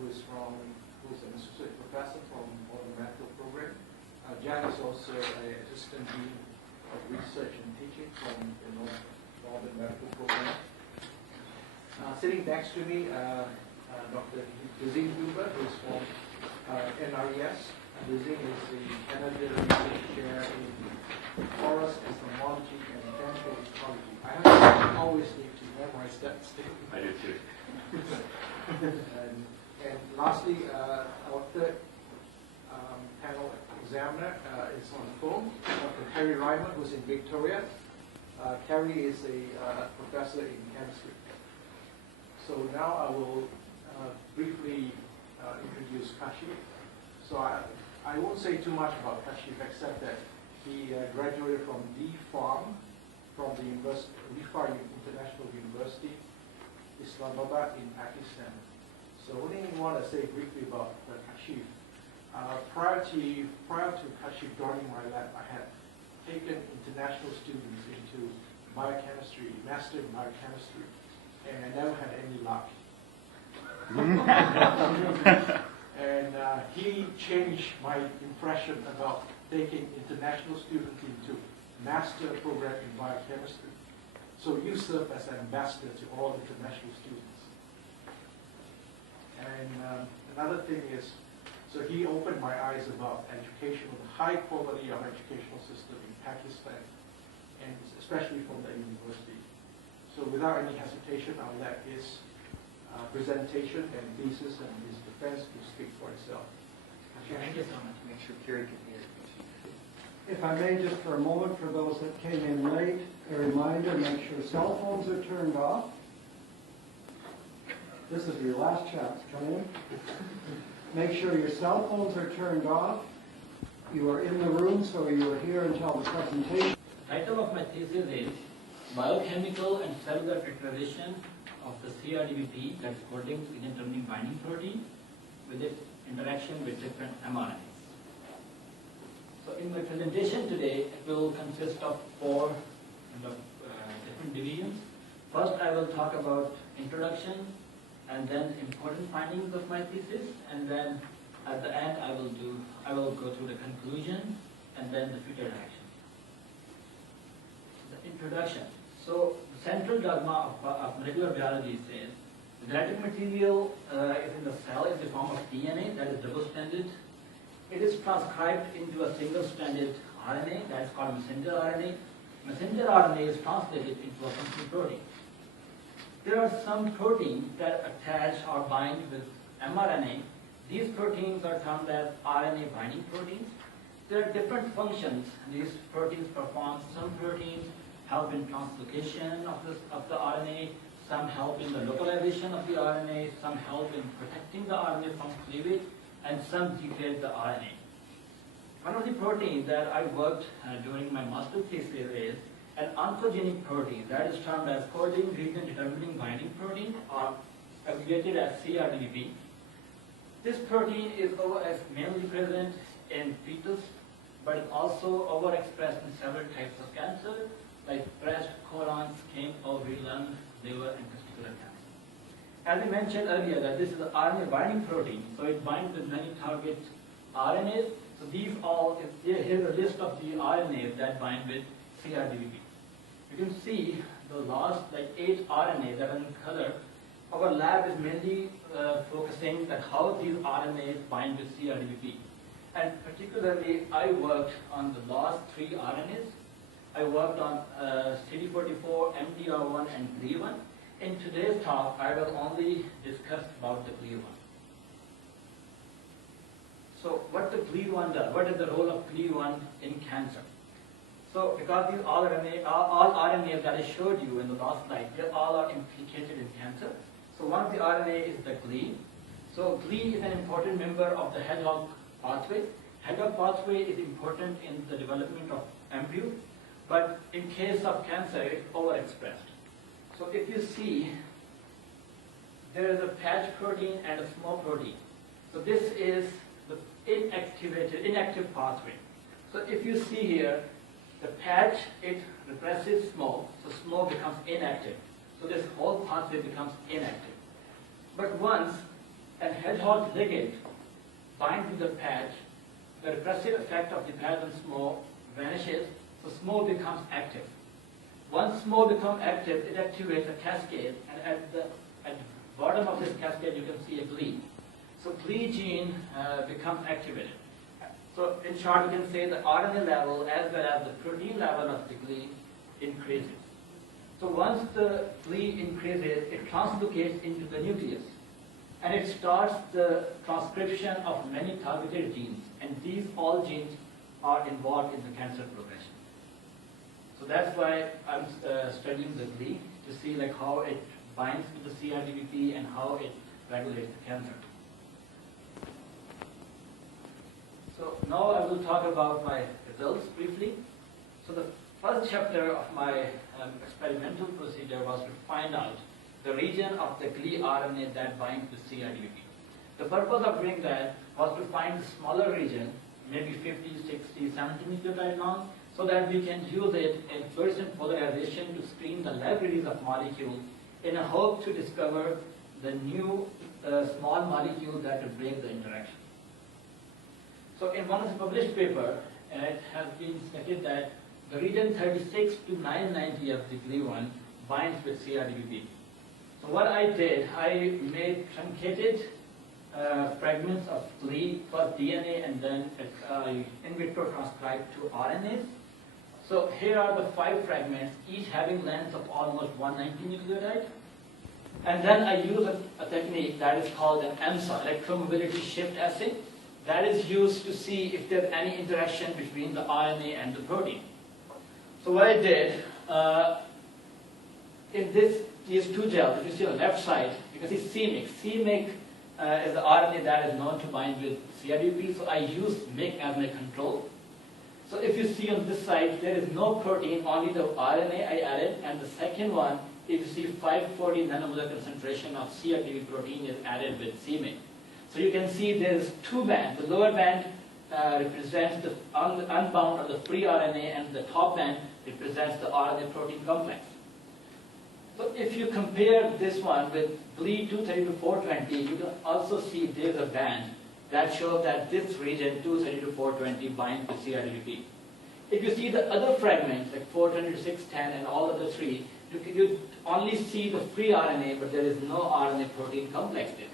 who's an associate professor from the medical program. Jack is also an assistant dean of research and teaching from the Northern Medical Program. Sitting next to me, Dr. Kashif, who is from NRES. Lizzie is the Canadian Research Chair in Forest Entomology and Botanical Ecology. I always need to memorize that statement. I do too. and lastly, our third panel examiner is on the phone, Dr. Terry Ryman, who's in Victoria. Terry is a professor in chemistry. So now I will briefly introduce Kashif. So I won't say too much about Kashif except that he graduated from DFARM from the DFAR International University, Islamabad in Pakistan. So what do you want to say briefly about Kashif? Prior to Kashif joining my lab, I had taken international students into biochemistry, master in biochemistry, and I never had any luck. And he changed my impression about taking international students into master program in biochemistry. So you serve as an ambassador to all international students. And another thing is, so he opened my eyes about education, the high quality of educational system in Pakistan, and especially from the university. So without any hesitation, I'll let his presentation and thesis and his defense to speak for itself. Thank you so much. Make sure Kerry can hear. If I may, just for a moment, for those that came in late, a reminder, make sure cell phones are turned off. This is your last chance. Come in. Make sure your cell phones are turned off. You are in the room, so you are here until the presentation. The title of my thesis is Biochemical and Cellular Characterization of the CRDBP, that's coating signature-terminating binding protein, with its interaction with different mRNAs. So in my presentation today, it will consist of four different divisions. First, I will talk about introduction, and then important findings of my thesis, and then at the end I will go through the conclusion, and then the future action. The introduction. So the central dogma of molecular biology says the genetic material is in the cell in the form of DNA, that is double-stranded. It is transcribed into a single-stranded RNA, that is called messenger RNA. Messenger RNA is translated into a functional protein. There are some proteins that attach or bind with mRNA. These proteins are termed as RNA binding proteins. There are different functions these proteins perform. Some proteins help in translocation of the RNA, some help in the localization of the RNA, some help in protecting the RNA from cleavage, and some degrade the RNA. One of the proteins that I worked during my master thesis is an oncogenic protein that is termed as coding region determining binding protein, or abbreviated as CRDBP. This protein is mainly present in fetus, but is also overexpressed in several types of cancer, like breast, colon, skin, ovary, lung, liver, and testicular cancer. As I mentioned earlier, that this is an RNA binding protein, so it binds with many target RNAs. So these all, here's a list of the RNAs that bind with CRDBP. You can see the last 8 RNAs that are in color. Our lab is mainly focusing on how these RNAs bind with CRDBP. And particularly, I worked on the last 3 RNAs. I worked on CD44, MDR1, and GLI1. In today's talk, I will only discuss about the GLI1. So what the GLI1 does, what is the role of GLI1 in cancer? So because these all RNAs that I showed you in the last slide, they all are implicated in cancer. So one of the RNA is the GLI. So GLI is an important member of the hedgehog pathway. Hedgehog pathway is important in the development of embryo, but in case of cancer, it's overexpressed. So if you see, there is a patch protein and a small protein. So this is the inactive pathway. So if you see here, the patch, it represses SMO, so SMO becomes inactive. So this whole pathway becomes inactive. But once and Hedgehog's ligand binds with the patch, the repressive effect of the patch on SMO vanishes, so SMO becomes active. Once SMO becomes active, it activates a cascade, and at the bottom of this cascade you can see a GLI. So GLI gene becomes activated. So in short, you can say the RNA level as well as the protein level of the GLI increases. So once the GLI increases, it translocates into the nucleus, and it starts the transcription of many targeted genes, and these all genes are involved in the cancer progression. So that's why I'm studying the GLI to see like how it binds to the CRDBP and how it regulates the cancer. So now I will talk about my results briefly. So the first chapter of my experimental procedure was to find out the region of the GLI RNA that binds to CRDBP. The purpose of doing that was to find a smaller region, maybe 50, 60, 70 nucleotide long, so that we can use it in fluorescent polarization to screen the libraries of molecules in a hope to discover the new small molecule that will break the interaction. So in one of the published paper, it has been stated that the region 36 to 990 of the GLI1 binds with CRDBP. So what I did, I made truncated fragments of GLI, first DNA and then in vitro transcribed to RNAs. So here are the 5 fragments, each having lengths of almost 190 nucleotides. And then I use a technique that is called an EMSA, electromobility shift assay, that is used to see if there's any interaction between the RNA and the protein. So what I did, in these 2 gels, if you see on the left side, you can see CMYC. CMYC is the RNA that is known to bind with CRDP, so I use MYC as my control. So if you see on this side, there is no protein, only the RNA I added, and the second one, if you see 540 nanomolar concentration of CRDP protein is added with CMYC. So you can see there is 2 bands. The lower band represents the unbound or the free RNA, and the top band represents the RNA protein complex. So if you compare this one with GLI 230 to 420, you can also see there is a band that shows that this region 230 to 420 binds with CRDP. If you see the other fragments like 420 to 610 and all of the 3, you only see the free RNA, but there is no RNA protein complex there.